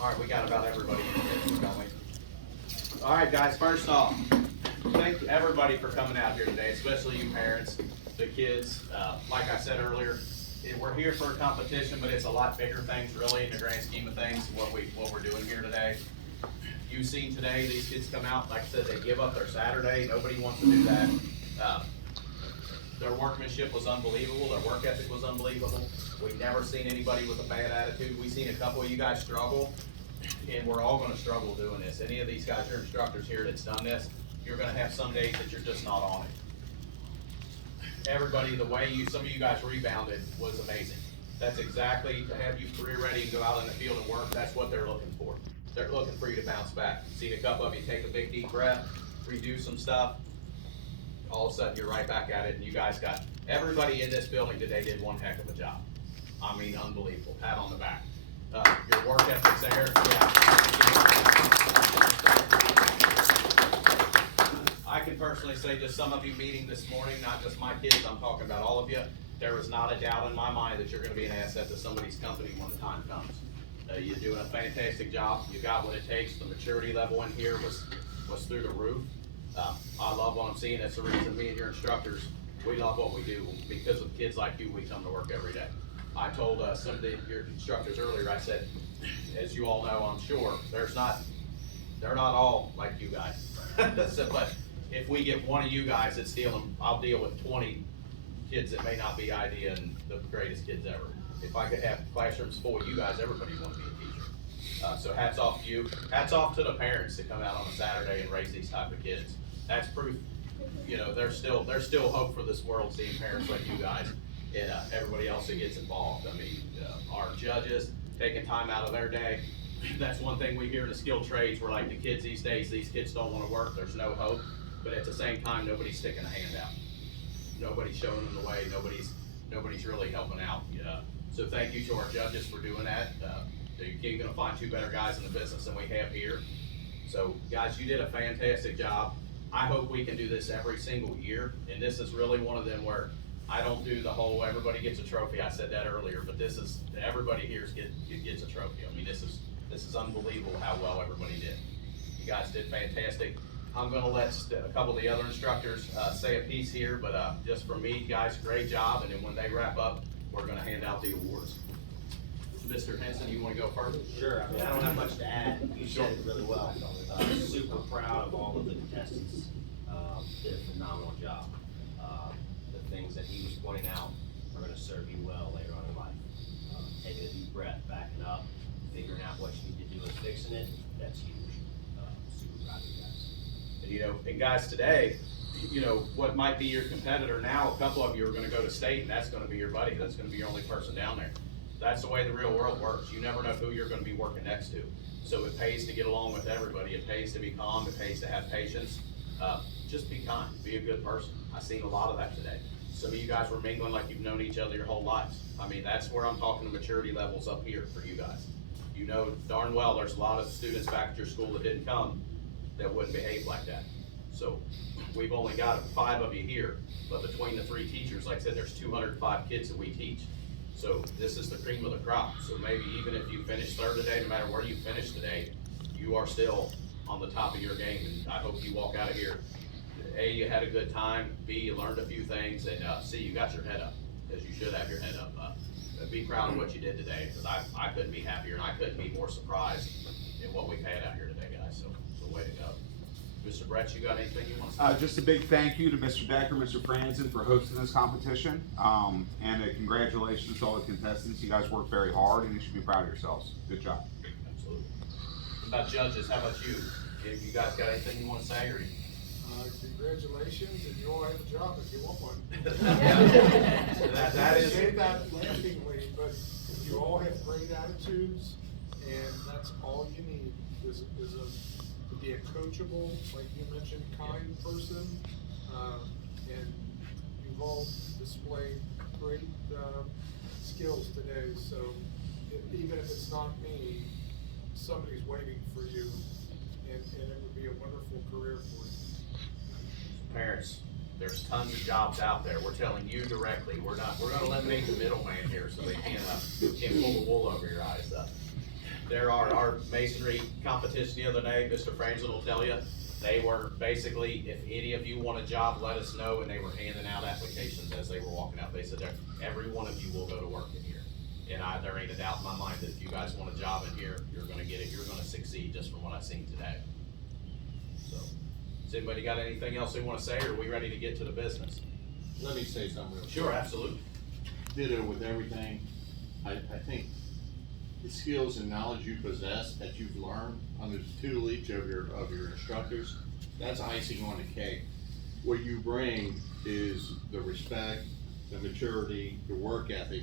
All right, we got about everybody in here, don't we? All right, guys, first off, thank everybody for coming out here today, especially you parents, the kids. Like I said earlier, we're here for a competition, but it's a lot bigger things really in the grand scheme of things, what we're doing here today. You've seen today, these kids come out, like I said, they give up their Saturday. Nobody wants to do that. Their workmanship was unbelievable. Their work ethic was unbelievable. We've never seen anybody with a bad attitude. We've seen a couple of you guys struggle, and we're all gonna struggle doing this. Any of these guys are instructors here that's done this, you're gonna have some days that you're just not on it. Everybody, the way some of you guys rebounded was amazing. That's exactly to have you career ready and go out in the field and work. That's what they're looking for. They're looking for you to bounce back. Seen a couple of you take a big deep breath, redo some stuff. All of a sudden you're right back at it, and you guys got, everybody in this building today did one heck of a job. I mean, unbelievable. Pat on the back. Your work ethic's there. Yeah. I can personally say just some of you meeting this morning, not just my kids, I'm talking about all of you, there was not a doubt in my mind that you're gonna be an asset to somebody's company when the time comes. You're doing a fantastic job. You got what it takes. The maturity level in here was through the roof. I love what I'm seeing. That's the reason me and your instructors, we love what we do. Because of kids like you, we come to work every day. I told some of your instructors earlier, I said, as you all know, I'm sure, they're not all like you guys. So, but if we get one of you guys that's stealing, I'll deal with 20 kids that may not be idea and the greatest kids ever. If I could have classrooms full of you guys, everybody would want to be a teacher. So hats off to you. Hats off to the parents that come out on a Saturday and raise these type of kids. That's proof, you know, there's still hope for this world, seeing parents like you guys and everybody else that gets involved. I mean, our judges taking time out of their day. That's one thing we hear in the skilled trades. We're like, the kids these days, these kids don't want to work. There's no hope. But at the same time, nobody's sticking a hand out. Nobody's showing them the way. Nobody's really helping out. So thank you to our judges for doing that. You're gonna find two better guys in the business than we have here. So guys, you did a fantastic job. I hope we can do this every single year. And this is really one of them where I don't do the whole everybody gets a trophy. I said that earlier, but this is, everybody here gets a trophy. I mean, this is unbelievable how well everybody did. You guys did fantastic. I'm gonna let a couple of the other instructors say a piece here, but just for me, guys, great job. And then when they wrap up, we're gonna hand out the awards. Mr. Henson, you wanna go first? Sure. I mean, I don't have much to add. You said it really well. Super proud of all of the contestants. Did a phenomenal job. The things that he was pointing out are gonna serve you well later on in life. Taking a deep breath, backing up, figuring out what you need to do and fixing it, that's huge. Super proud of you guys. And, you know, and guys, today, you know, what might be your competitor now, a couple of you are gonna go to state, and that's gonna be your buddy. That's gonna be your only person down there. That's the way the real world works. You never know who you're gonna be working next to. So it pays to get along with everybody. It pays to be calm. It pays to have patience. Just be kind. Be a good person. I've seen a lot of that today. Some of you guys were mingling like you've known each other your whole lives. I mean, that's where I'm talking to maturity levels up here for you guys. You know darn well there's a lot of students back at your school that didn't come that wouldn't behave like that. So we've only got 5 of you here, but between the 3 teachers, like I said, there's 205 kids that we teach. So this is the cream of the crop. So maybe even if you finish third today, no matter where you finish today, you are still on the top of your game. And I hope you walk out of here, A, you had a good time, B, you learned a few things, and C, you got your head up, because you should have your head up. Be proud of what you did today, because I couldn't be happier, and I couldn't be more surprised in what we've had out here today, guys. So way to go. Mr. Brett, you got anything you want to say? Just a big thank you to Mr. Decker, Mr. Franzen for hosting this competition, and congratulations to all the contestants. You guys worked very hard, and you should be proud of yourselves. Good job. Absolutely. What about judges? How about you? Have you guys got anything you want to say, or? Congratulations, and you all have a job if you want one. that I is. say that laughingly, but you all have great attitudes, and that's all you need to be a coachable, like you mentioned, kind person. And you've all displayed great skills today. So even if it's not me, somebody's waiting for you, and it would be a wonderful career for you. Parents, there's tons of jobs out there. We're telling you directly. We're gonna eliminate the middleman here so they can't pull the wool over your eyes. there are our masonry competition the other day, Mr. Franzen will tell you, they were basically, if any of you want a job, let us know, and they were handing out applications as they were walking out. They said, every one of you will go to work in here. And there ain't a doubt in my mind that if you guys want a job in here, you're gonna get it, you're gonna succeed, just from what I've seen today. So, has anybody got anything else they wanna say, or are we ready to get to the business? Let me say something real quick. Sure, absolutely. Ditto with everything. I think the skills and knowledge you possess that you've learned under the tutelage of your instructors, that's icing on the cake. What you bring is the respect, the maturity, the work ethic.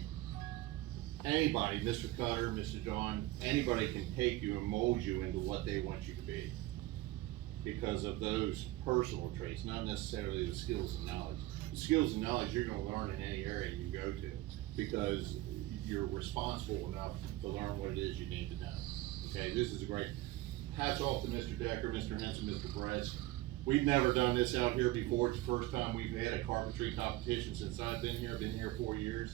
Anybody, Mr. Cutter, Mr. John, anybody can take you and mold you into what they want you to be because of those personal traits, not necessarily the skills and knowledge. The skills and knowledge you're gonna learn in any area you go to because you're responsible enough to learn what it is you need to know. Okay, this is a great, hats off to Mr. Decker, Mr. Henson, Mr. Brett. We've never done this out here before. It's the first time we've had a carpentry competition since I've been here. I've been here 4 years.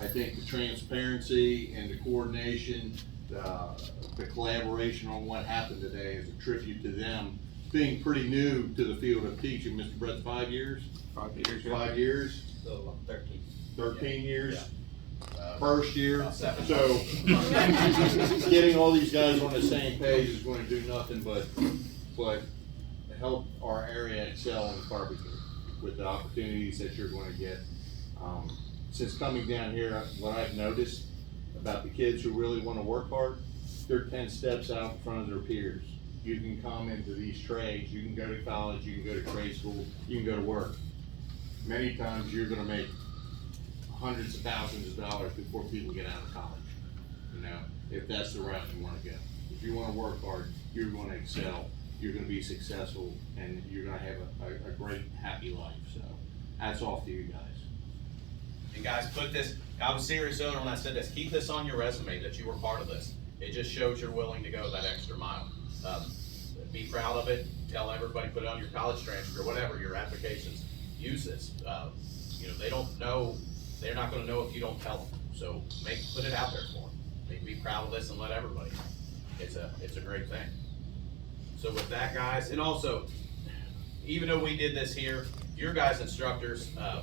I think the transparency and the coordination, the collaboration on what happened today is a tribute to them being pretty new to the field of teaching. Mr. Brett, 5 years? 5 years. Yeah. 5 years? So, 13. 13 years? First year, About 7. so getting all these guys on the same page is going to do nothing but help our area excel in carpentry with the opportunities that you're going to get. Since coming down here, what I've noticed about the kids who really want to work hard, they're 10 steps out in front of their peers. You can come into these trades, you can go to college, you can go to trade school, you can go to work. Many times you're going to make hundreds of thousands of dollars before people get out of college, you know, if that's the route you wanna go. If you wanna work hard, you're gonna excel, you're gonna be successful, and you're gonna have a great, happy life, so hats off to you guys. And guys, put this, I was serious earlier when I said this, keep this on your resume that you were part of this. It just shows you're willing to go that extra mile. Be proud of it, tell everybody, put it on your college transcript, or whatever, your applications, use this. You know, they don't know, they're not gonna know if you don't tell them, so put it out there for them. Be proud of this and let everybody know. It's a great thing. So with that, guys, and also, even though we did this here, your guys' instructors, I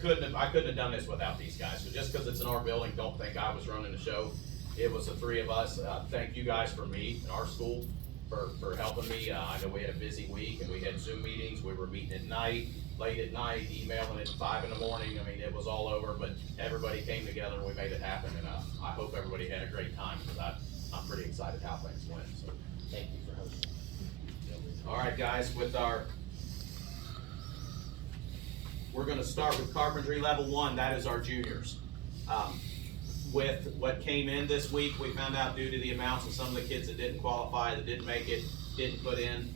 couldn't have done this without these guys. So just because it's in our building, don't think I was running the show. It was the three of us. Thank you guys for me and our school for helping me. I know we had a busy week and we had Zoom meetings. We were meeting at night, late at night, emailing at 5 in the morning. I mean, it was all over, but everybody came together and we made it happen. And I hope everybody had a great time because I'm pretty excited how things went. So Thank you for hosting. all right, guys, we're gonna start with carpentry level 1, that is our juniors. With what came in this week, we found out due to the amounts of some of the kids that didn't qualify, that didn't make it, didn't put in,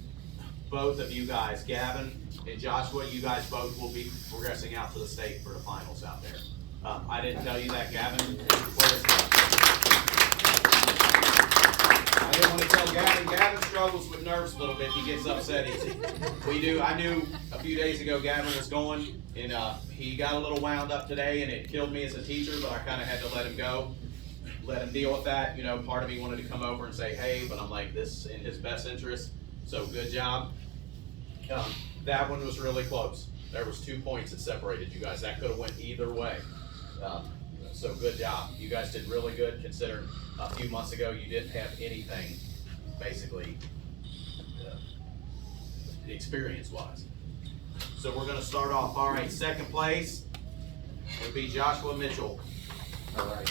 both of you guys, Gavin and Joshua, you guys both will be progressing out to the state for the finals out there. I didn't tell you that, Gavin. I didn't want to tell Gavin. Gavin struggles with nerves a little bit. He gets upset easy. I knew a few days ago Gavin was going, and he got a little wound up today, and it killed me as a teacher, but I kind of had to let him go, let him deal with that. You know, part of me wanted to come over and say, hey, but I'm like, this is in his best interest, so good job. That one was really close. There was 2 points that separated you guys. That could have went either way. So good job. You guys did really good considering a few months ago you didn't have anything, basically, experience-wise. So we're gonna start off, all right, second place would be Joshua Mitchell. All right.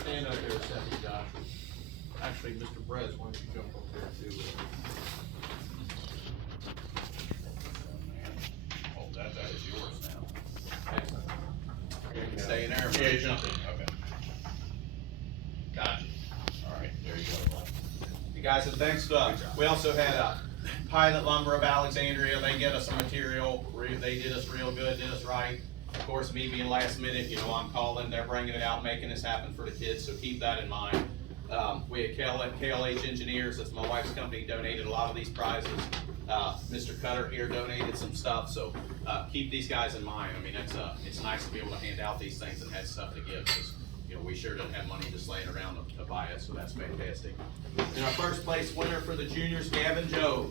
Stand up there a second, Josh. Actually, Mr. Brez, why don't you jump up there too? Oh, that is yours now. Excellent. You can stay in there. Yeah, jump in. Okay. Gotcha. All right, there you go. You guys, and thanks, we also had Pilot Lumber of Alexandria. They get us some material. They did us real good, did us right. Of course, me being last minute, you know, I'm calling, they're bringing it out, making this happen for the kids, so keep that in mind. We had KLH Engineers, that's my wife's company, donated a lot of these prizes. Mr. Cutter here donated some stuff, so, keep these guys in mind. I mean, it's nice to be able to hand out these things and have stuff to give, because, you know, we sure don't have money just laying around to buy it, so that's fantastic. And our first place winner for the juniors, Gavin Joe.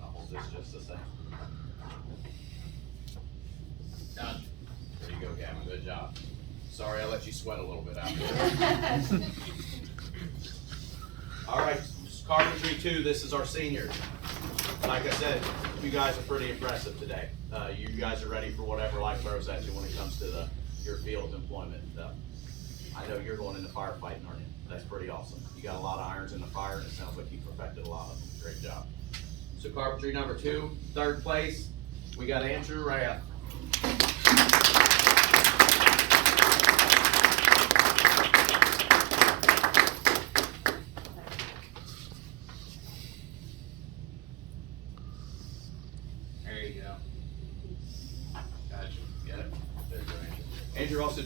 I'll hold this just a second. Done. There you go, Gavin, good job. Sorry I let you sweat a little bit out there. All right, carpentry 2, this is our seniors. Like I said, you guys are pretty impressive today. You guys are ready for whatever life throws at you when it comes to your field of employment. I know you're going into firefighting, aren't you? That's pretty awesome. You got a lot of irons in the fire, and it sounds like you perfected a lot of them. Great job. So carpentry number 2, third place, we got Andrew Rath.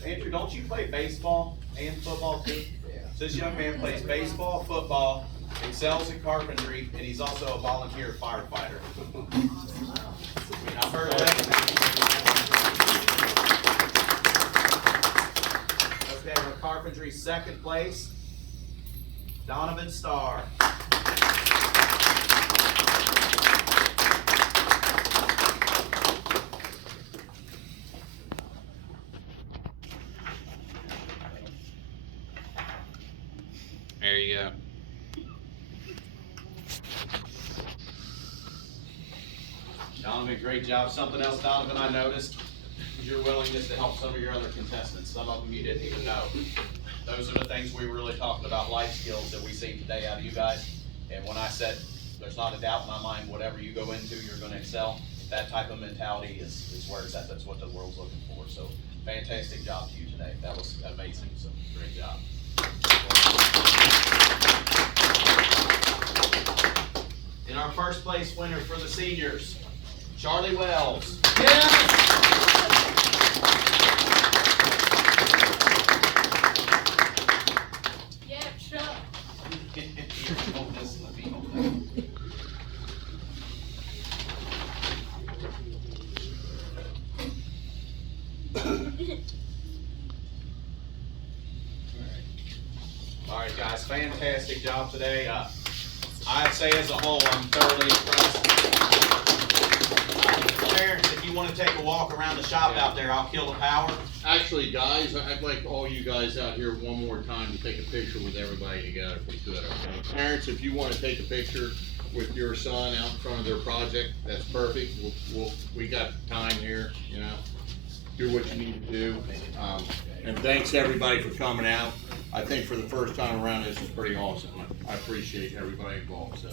Andrew, don't you play baseball and football too? Yeah. So this young man plays baseball, football, excels in carpentry, and he's also a volunteer firefighter. I've heard of that. Okay, our carpentry second place, Donovan Starr. There you go. Donovan, great job. Something else, Donovan, I noticed is your willingness to help some of your other contestants. Some of them you didn't even know. Those are the things we were really talking about, life skills that we see today out of you guys. And when I said, there's not a doubt in my mind, whatever you go into, you're gonna excel. That type of mentality is where it's at. That's what the world's looking for. So fantastic job to you today. That was amazing. So great job. And our first place winner for the seniors, Charlie Wells. Yeah, Chuck. Don't listen to me all day. All right, guys, fantastic job today. I'd say as a whole, I'm thoroughly impressed. Terrence, if you want to take a walk around the shop out there, I'll kill the power. Actually, guys, I'd like all you guys out here one more time to take a picture with everybody together if we could, okay? Parents, if you wanna take a picture with your son out in front of their project, that's perfect. We got time here, you know? Do what you need to do. And thanks to everybody for coming out. I think for the first time around, this is pretty awesome. I appreciate everybody involved, so.